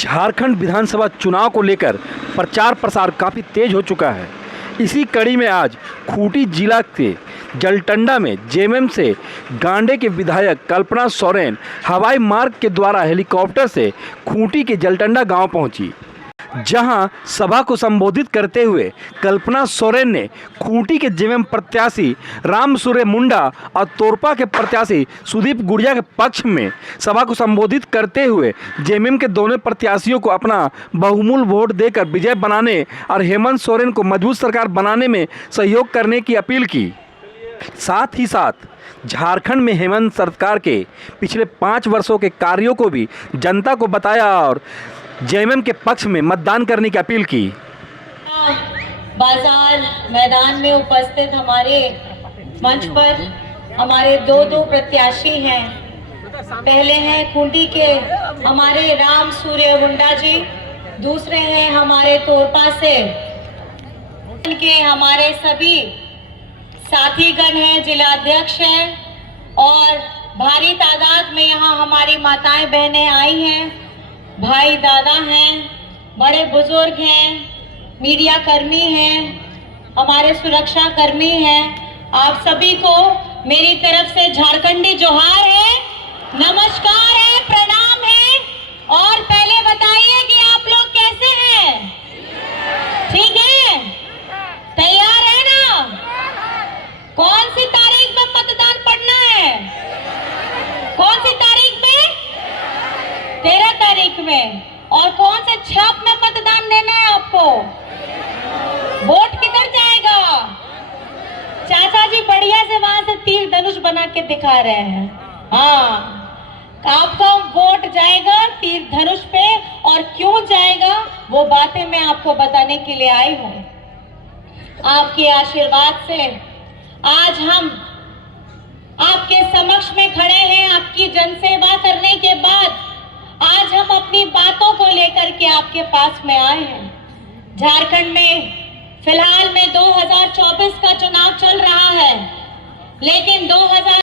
झारखंड विधानसभा चुनाव को लेकर प्रचार प्रसार काफ़ी तेज हो चुका है। इसी कड़ी में आज खूंटी जिला के जलटंडा में जेएमएम से गांडे के विधायक कल्पना सोरेन हवाई मार्ग के द्वारा हेलीकॉप्टर से खूंटी के जलटंडा गांव पहुंची, जहां सभा को संबोधित करते हुए कल्पना सोरेन ने खूंटी के जेएमएम प्रत्याशी रामसूर्य मुंडा और तोरपा के प्रत्याशी सुदीप गुड़िया के पक्ष में सभा को संबोधित करते हुए जेएमएम के दोनों प्रत्याशियों को अपना बहुमूल्य वोट देकर विजय बनाने और हेमंत सोरेन को मजबूत सरकार बनाने में सहयोग करने की अपील की। साथ ही साथ झारखंड में हेमंत सरकार के पिछले 5 वर्षों के कार्यों को भी जनता को बताया और जेएमएम के पक्ष में मतदान करने की अपील की। बाजार मैदान में उपस्थित हमारे मंच पर हमारे दो प्रत्याशी हैं। पहले हैं खूंटी के हमारे रामसूर्य मुंडा जी, दूसरे हैं हमारे तोरपा से के हमारे सभी साथीगण हैं, जिलाध्यक्ष हैं और भारी तादाद में यहाँ हमारी माताएं बहनें आई हैं, भाई दादा हैं, बड़े बुजुर्ग हैं, मीडिया कर्मी हैं, हमारे सुरक्षा कर्मी हैं। आप सभी को मेरी तरफ से झारखंडी जोहार है, नमस्कार है, प्रणाम है। और पहले बताइए कि आप लोग कैसे हैं? ठीक है, तैयार है ना? कौन सी तारीख में मतदान पड़ना है? कौन सी तारीख में? 13 तारीख में। और कौन से छाप में मतदान देना है आपको? वोट किधर जाएगा? चाचा जी बढ़िया से वहां से तीर धनुष बना के दिखा रहे हैं। हाँ, आपका वोट जाएगा तीर धनुष पे, और क्यों जाएगा वो बातें मैं आपको बताने के लिए आई हूँ। आपके आशीर्वाद से आज हम आपके समक्ष में खड़े हैं। आपकी जनसेवा करने के बाद आज हम अपनी बातों को लेकर के आपके पास में आए हैं। झारखंड में फिलहाल में 2024 का चुनाव चल रहा है, लेकिन 2000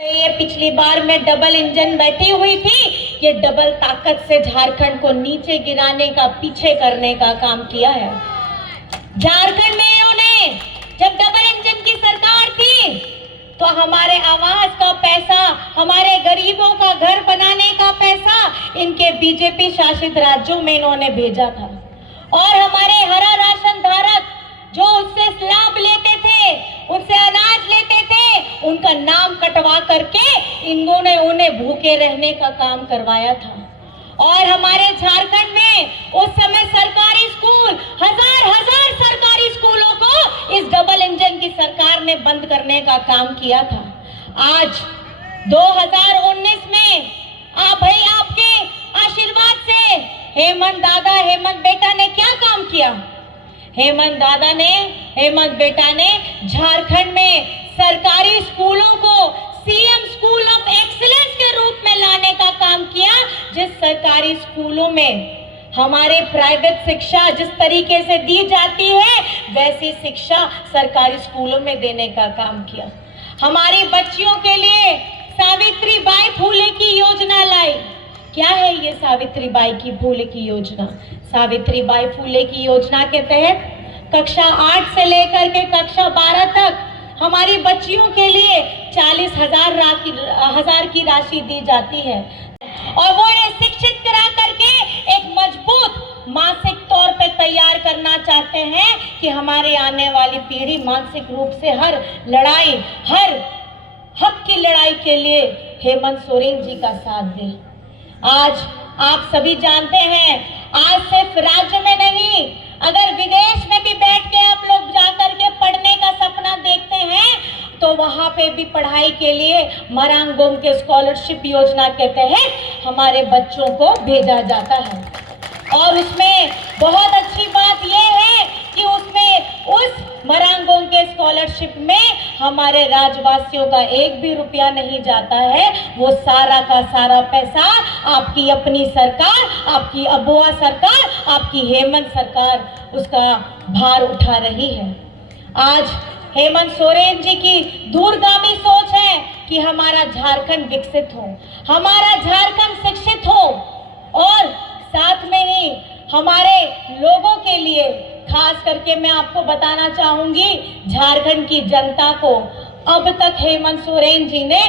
ये पिछली बार में डबल इंजन बैठी हुई थी, ये डबल ताकत से झारखंड को नीचे गिराने का, पीछे करने का काम किया है। झारखंड में इन्होंने जब डबल इंजन की सरकार थी तो हमारे आवास का पैसा, हमारे गरीबों का घर बनाने का पैसा इनके बीजेपी शासित राज्यों में इन्होंने भेजा था। और हमारे हरा राशन धारक जो उससे लाभ लेते थे, उनसे अनाज लेते थे, उनका नाम कटवा करके इन्होंने उन्हें भूखे रहने का काम करवाया था। और हमारे झारखंड में उस समय सरकारी स्कूल, हजार सरकारी स्कूलों को इस डबल इंजन की सरकार ने बंद करने का काम किया था। आज 2019 में आप भाई आपके आशीर्वाद से हेमंत बेटा ने क्या काम किया? हेमंत बेटा ने झारखंड में सरकारी स्कूलों को सीएम स्कूल ऑफ एक्सीलेंस के रूप में लाने का काम किया। जिस सरकारी स्कूलों में हमारे प्राइवेट शिक्षा जिस तरीके से दी जाती है, वैसी शिक्षा सरकारी स्कूलों में देने का काम किया। हमारी बच्चियों के लिए सावित्रीबाई फुले की योजना लाई। क्या है ये सावित्रीबाई की फुले की योजना? सावित्रीबाई फुले की योजना के तहत कक्षा 8 से लेकर के कक्षा 12 तक हमारी बच्चियों के लिए 40,000 की राशि दी जाती है, और वो इन्हें शिक्षित करा करके एक मजबूत मानसिक तौर पे तैयार करना चाहते हैं कि हमारे आने वाली पीढ़ी मानसिक रूप से हर लड़ाई, हर हक की लड़ाई के लिए हेमंत सोरेन जी का साथ दे। आज आप सभी जानते हैं, आज सिर्फ राज्य में नहीं, अगर विदेश में भी बैठ के आप लोग जाकर के पढ़ने का सपना देखते हैं तो वहां पे भी पढ़ाई के लिए मरांगोम के स्कॉलरशिप योजना के तहत हमारे बच्चों को भेजा जाता है। और उसमें बहुत अच्छी बात यह स्कॉलरशिप में हमारे राज्यवासियों का एक भी रुपया नहीं जाता है। वो सारा का सारा पैसा आपकी अपनी सरकार, आपकी अबुआ सरकार, आपकी हेमंत सरकार उसका भार उठा रही है। आज हेमंत सोरेन जी की दूरगामी सोच है कि हमारा झारखंड विकसित हो, हमारा झारखंड शिक्षित हो और साथ में ही हमारे लोगों के लिए, खास करके मैं आपको बताना चाहूंगी झारखंड की जनता को, अब तक हेमंत सोरेन जी ने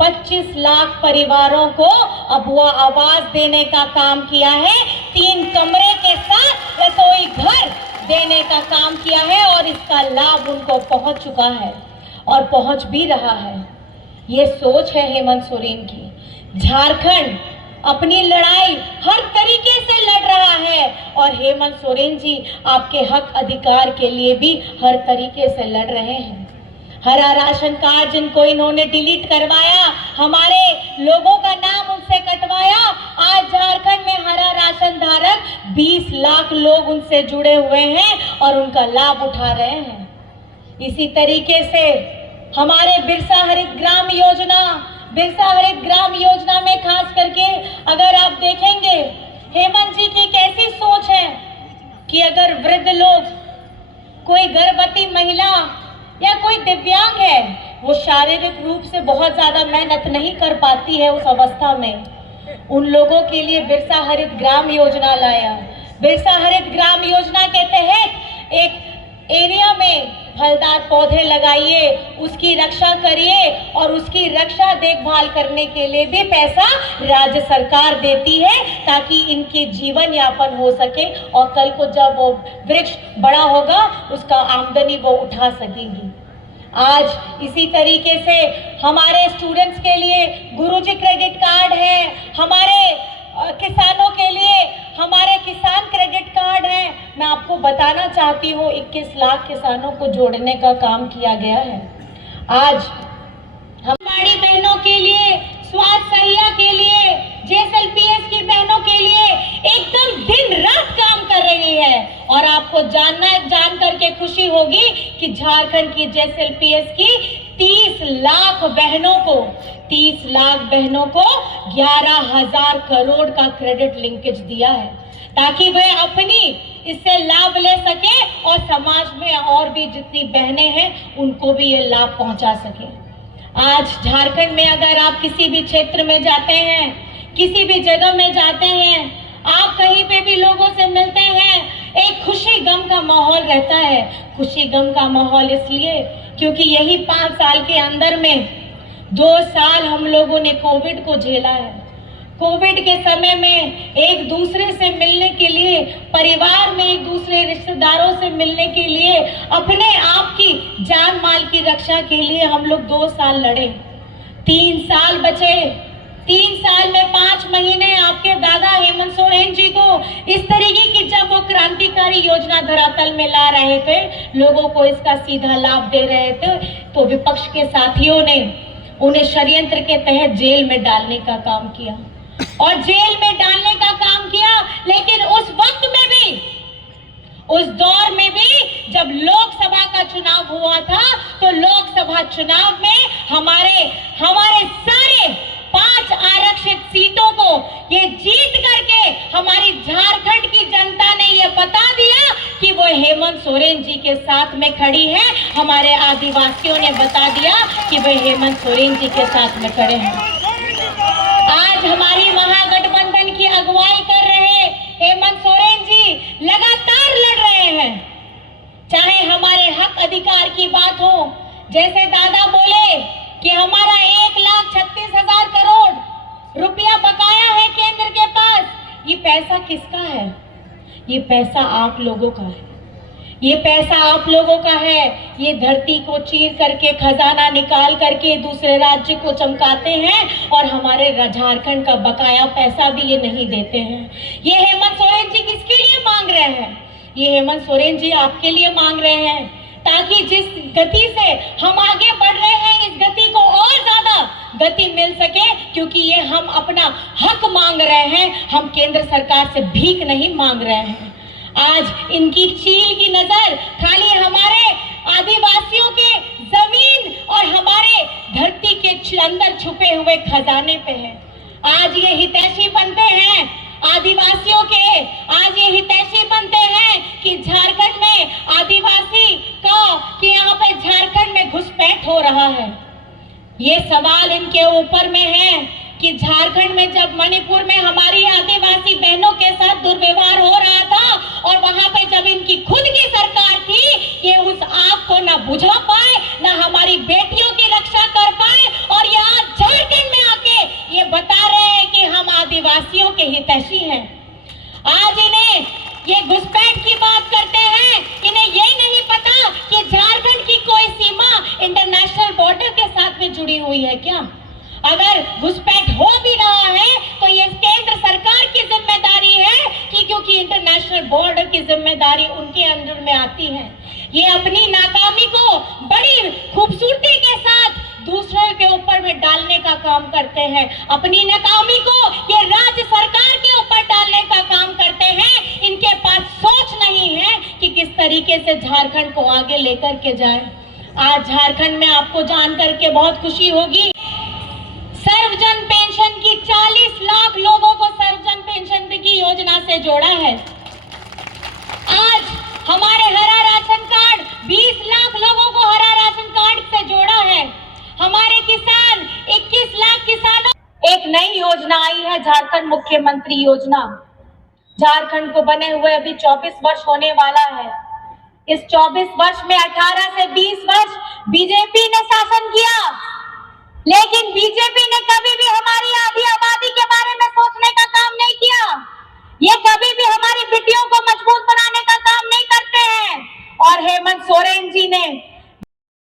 25 लाख परिवारों को अबुआ आवास देने का काम किया है, 3 कमरे के साथ रसोई घर देने का काम किया है और इसका लाभ उनको पहुंच चुका है और पहुंच भी रहा है। ये सोच है हेमंत सोरेन की। झारखंड अपनी लड़ाई हर तरीके से लड़ रहा है और हेमंत सोरेन जी आपके हक अधिकार के लिए भी हर तरीके से लड़ रहे हैं। हरा राशन कार्ड जिनको इन्होंने डिलीट करवाया, हमारे लोगों का नाम उनसे कटवाया, आज झारखंड में हरा राशन धारक 20 लाख लोग उनसे जुड़े हुए हैं और उनका लाभ उठा रहे हैं। इसी तरीके से हमारे बिरसा हरित ग्राम योजना में खास करके अगर आप देखेंगे हेमंत जी की कैसी सोच है कि अगर वृद्ध लोग, कोई गर्भवती महिला या कोई दिव्यांग है, वो शारीरिक रूप से बहुत ज्यादा मेहनत नहीं कर पाती है उस अवस्था में, उन लोगों के लिए बिरसा हरित ग्राम योजना लाया। बिरसा हरित ग्राम योजना के तहत एक एरिया में फलदार पौधे लगाइए, उसकी रक्षा करिए और उसकी रक्षा देखभाल करने के लिए भी पैसा राज्य सरकार देती है ताकि इनकी जीवन यापन हो सके और कल को जब वो वृक्ष बड़ा होगा उसका आमदनी वो उठा सकेंगी। आज इसी तरीके से हमारे स्टूडेंट्स के लिए गुरुजी क्रेडिट कार्ड है, हमारे किसानों के लिए हमारे किसान क्रेडिट कार्ड है। मैं आपको बताना चाहती हूँ 21 लाख किसानों को जोड़ने का काम किया गया है। आज हमारी बहनों के लिए, स्वास्थ्य सहिया के लिए, JSLPS की बहनों के लिए एकदम दिन रात काम कर रही है और आपको जान करके खुशी होगी कि झारखंड की JSLPS की 30 लाख बहनों को 11,000 करोड़ का क्रेडिट लिंकेज दिया है ताकि वे अपनी इससे लाभ ले सके और समाज में और भी जितनी बहनें हैं उनको भी ये लाभ पहुंचा सके। आज झारखंड में अगर आप किसी भी क्षेत्र में जाते हैं, किसी भी जगह में जाते हैं, आप कहीं पे भी लोगों से मिलते हैं, एक खुशी गम का माहौल रहता है। खुशी गम का माहौल इसलिए क्योंकि यही 5 साल के अंदर में 2 साल हम लोगों ने कोविड को झेला है। कोविड के समय में एक दूसरे से मिलने के लिए, परिवार में एक दूसरे रिश्तेदारों से मिलने के लिए, अपने आप की जान माल की रक्षा के लिए हम लोग 2 साल लड़े। 3 साल बचे। 3 साल में 5 महीने आपके दादा हेमंत सोरेन जी को इस तरीके की जब वो क्रांतिकारी योजना धरातल में ला रहे थे, लोगों को इसका सीधा लाभ दे रहे थे, तो विपक्ष के साथियों ने उन्हें षड्यंत्र के तहत जेल में डालने का काम किया और जेल में डालने का काम किया। लेकिन उस वक्त में भी, उस दौर में भी जब लोकसभा का चुनाव हुआ था तो लोकसभा चुनाव में हमारे सारे 5 आरक्षित सीटों को ये जीत करके हमारी झारखंड की जनता ने ये बता दिया कि वो हेमंत सोरेन जी के साथ में खड़ी है। हमारे आदिवासियों ने बता दिया कि वो हेमंत सोरेन जी के साथ में खड़े हैं। आज हमारी महागठबंधन की अगुवाई कर रहे हेमंत सोरेन जी लगातार लड़ रहे हैं। चाहे हमारे हक अधिकार की बात हो, जैसे दादा बोले कि हमारा 1,36,000 करोड़ रुपया बकाया है केंद्र के पास। ये पैसा किसका है? ये पैसा आप लोगों का है। ये पैसा आप लोगों का है। ये धरती को चीर करके, खजाना निकाल करके दूसरे राज्य को चमकाते हैं और हमारे झारखंड का बकाया पैसा भी ये नहीं देते हैं। ये हेमंत सोरेन जी किसके लिए मांग रहे हैं? ये हेमंत सोरेन जी आपके लिए मांग रहे हैं ताकि जिस गति से हम आगे बढ़ रहे हैं, इस गति को और ज्यादा गति मिल सके, क्योंकि ये हम अपना हक मांग रहे हैं। हम केंद्र सरकार से भीख नहीं मांग रहे हैं। आज इनकी चील की नजर खाली हमारे आदिवासियों के जमीन और हमारे धरती के अंदर छुपे हुए खजाने पे है। आज ये हितैषी बनते हैं आदिवासियों के, आज ये हितैषी बनते हैं कि झारखंड में आदिवासी का, कि यहाँ पे झारखंड में घुसपैठ हो रहा है। ये सवाल इनके ऊपर में है कि झारखंड में जब मणिपुर में हमारी आदिवासी बहनों के साथ दुर्व्यवहार हो रहा था और वहां पे जब इनकी खुद की सरकार थी, ये उस आग को ना बुझा पाए, ना हमारी बेटियों की रक्षा कर पाए, और ये आज झारखंड में आके ये बता रहे हैं कि हम आदिवासियों के हितैषी हैं। आज इन्हें ये घुसपैठ की बात करते हैं, इन्हें ये नहीं पता कि झारखंड की कोई सीमा इंटरनेशनल बॉर्डर के साथ में जुड़ी हुई है क्या? अगर घुसपैठ हो भी रहा है तो ये केंद्र सरकार की जिम्मेदारी है, कि क्योंकि इंटरनेशनल बॉर्डर की जिम्मेदारी उनके अंडर में आती है। ये अपनी नाकामी को बड़ी खूबसूरती के साथ दूसरे के ऊपर में डालने का काम करते हैं, अपनी नाकामी को ये राज्य सरकार के ऊपर डालने का काम करते हैं। इनके पास सोच नहीं है कि किस तरीके से झारखंड को आगे लेकर के जाए। आज झारखंड में आपको जानकर के बहुत खुशी होगी, सर्वजन पेंशन की 40 लाख लोगों को सर्वजन पेंशन की योजना से जोड़ा है। आज हमारे हरा राशन कार्ड 20 लाख लोगों को हरा राशन कार्ड से जोड़ा है। हमारे किसान 21 लाख किसानों, एक नई योजना आई है झारखंड मुख्यमंत्री योजना। झारखंड को बने हुए अभी 24 वर्ष होने वाला है। इस 24 वर्ष में 18 से 20 वर्ष बीजेपी ने शासन किया, लेकिन बीजेपी ने कभी भी हमारी आधी आबादी के बारे में सोचने का काम नहीं किया। ये कभी भी हमारी बेटियों को मजबूत बनाने का काम नहीं करते हैं। और हेमंत सोरेन जी ने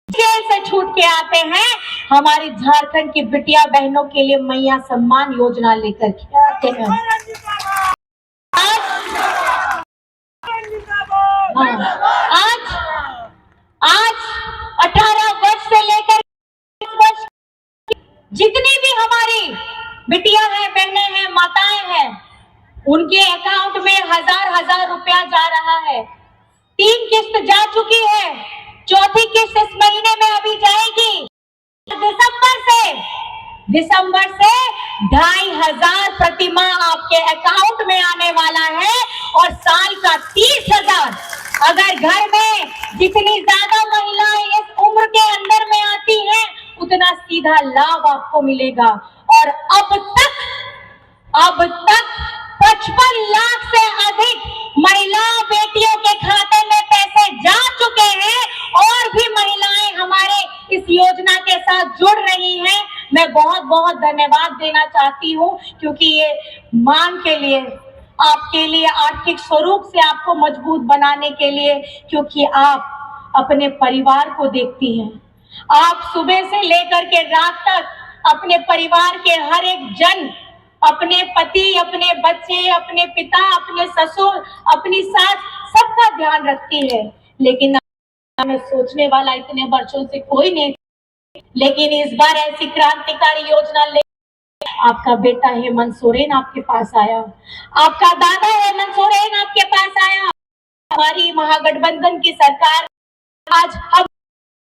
जेल से छूट के आते हैं, हमारी झारखंड की बिटिया बहनों के लिए मैया सम्मान योजना लेकर के आते हैं। आज 18 वर्ष से लेकर 20 वर्ष जितनी भी हमारी बिटियां हैं, बहनें हैं, माताएं हैं, उनके अकाउंट में हजार रुपया जा रहा है। 3 किस्त जा चुकी है, 4थी किस्त इस महीने में अभी जाएगी। दिसंबर से 2500 प्रतिमाह आपके अकाउंट में आने वाला है, और साल का 30,000। अगर घर में जितनी ज्यादा महिलाएं इस उम्र के अंदर में आती हैं, उतना सीधा लाभ आपको मिलेगा। और अब तक 55 लाख से अधिक महिला बेटियों के खाते में पैसे जा चुके हैं, और भी महिलाएं हमारे इस योजना के साथ जुड़ रही हैं। मैं बहुत बहुत धन्यवाद देना चाहती हूँ, क्योंकि ये मांग के लिए, आपके लिए, आर्थिक स्वरूप से आपको मजबूत बनाने के लिए, क्योंकि आप अपने परिवार को देखती हैं। आप सुबह से लेकर के रात तक अपने परिवार के हर एक जन, अपने पति, अपने बच्चे, अपने पिता, अपने ससुर, अपनी सास, सबका ध्यान रखती है। लेकिन हमें सोचने वाला इतने वर्षों से कोई नहीं। लेकिन इस बार ऐसी क्रांतिकारी योजना ले आपका बेटा हेमंत सोरेन आपके पास आया, आपका दादा हेमंत सोरेन आपके पास आया। हमारी महागठबंधन की सरकार आज हम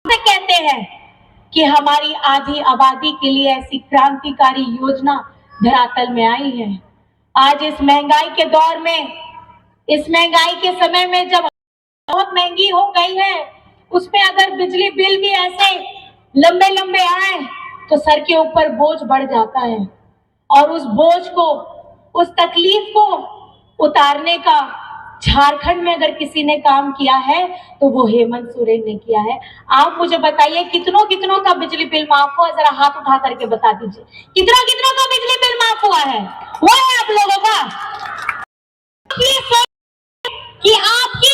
कहते हैं कि हमारी आधी आबादी के लिए ऐसी क्रांतिकारी योजना धरातल में आई है। आज इस महंगाई के दौर में, इस महंगाई के समय में जब बहुत महंगी हो गई है, उसमें अगर बिजली बिल भी ऐसे लंबे आए तो सर के ऊपर बोझ बढ़ जाता है। और उस बोझ को, उस तकलीफ को उतारने का झारखंड में अगर किसी ने काम किया है तो वो हेमंत सोरेन ने किया है। आप मुझे बताइए कितनों का बिजली बिल माफ हुआ? जरा हाथ उठा करके बता दीजिए, कितनों का बिजली बिल माफ हुआ है? वो है आप लोगों का। कि आपके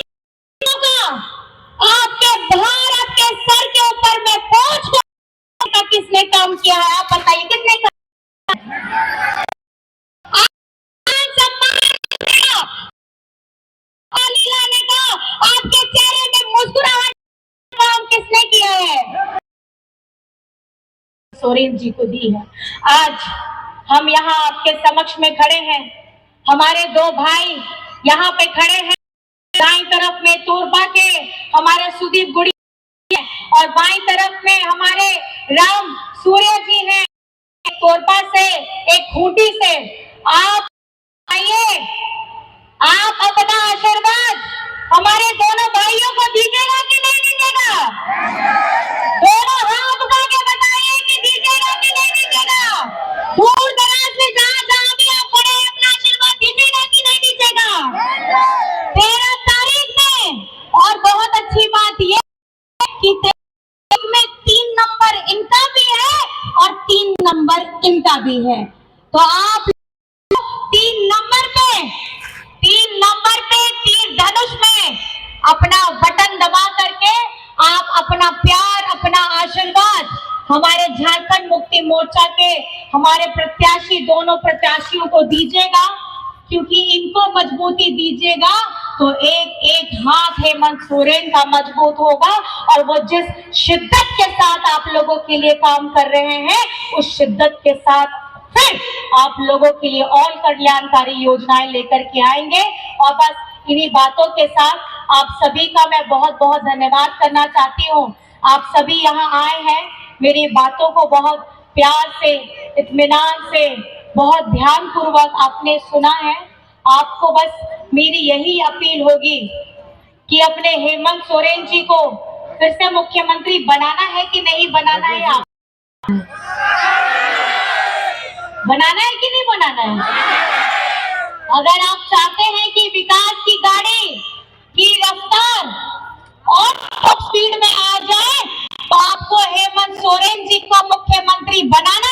भारत के सर के ऊपर में बोझ का किसने काम किया है? आप बताइए किसने काम? आपके चेहरे में मुस्कुराहट काम किसने किया है? सोरेन जी को दी है। आज हम यहाँ आपके समक्ष में खड़े हैं, हमारे 2 भाई यहाँ पे खड़े हैं। दाईं तरफ में तोरबा के हमारे सुदीप गुड़ी और बाईं तरफ में हमारे राम सूर्य जी हैं, कोरबा से, एक खूंटी से। आप आइए, आप अपना आशीर्वाद हमारे दोनों भाइयों को दीजिएगा कि नहीं दीजिएगा? दोनों हाथ उठा के बताइए कि दीजिएगा कि नहीं दीजिएगा? दूर दराज में जहां जहां भी आप पड़े, अपना आशीर्वाद दीजिएगा कि नहीं दीजिएगा? 13 तारीख में, और बहुत अच्छी बात ये कि 13 में 3 नंबर इनका भी है और 3 नंबर इनका भी है। तो आप 3 नंबर पे, 3 नंबर पे तीर धनुष में अपना बटन दबा करके आप अपना प्यार, अपना आशीर्वाद हमारे झारखंड मुक्ति मोर्चा के हमारे प्रत्याशी, दोनों प्रत्याशियों को दीजिएगा, क्योंकि इनको मजबूती दीजिएगा तो एक एक हाथ हेमंत सोरेन का मजबूत होगा, और वो जिस शिद्दत के साथ आप लोगों के लिए काम कर रहे हैं, उस शिद्दत के साथ फिर आप लोगों के लिए और कल्याणकारी योजनाएं लेकर के आएंगे। और बस इन्हीं बातों के साथ आप सभी का मैं बहुत बहुत धन्यवाद करना चाहती हूँ। आप सभी यहाँ आए हैं, मेरी बातों को बहुत प्यार से, इत्मीनान से, बहुत ध्यान पूर्वक आपने सुना है। आपको बस मेरी यही अपील होगी कि अपने हेमंत सोरेन जी को फिर से मुख्यमंत्री बनाना है कि नहीं बनाना है? आप बनाना है कि नहीं बनाना है? अगर आप चाहते हैं कि विकास की गाड़ी की रफ्तार और टॉप स्पीड में आ जाए, तो आपको हेमंत सोरेन जी को मुख्यमंत्री बनाना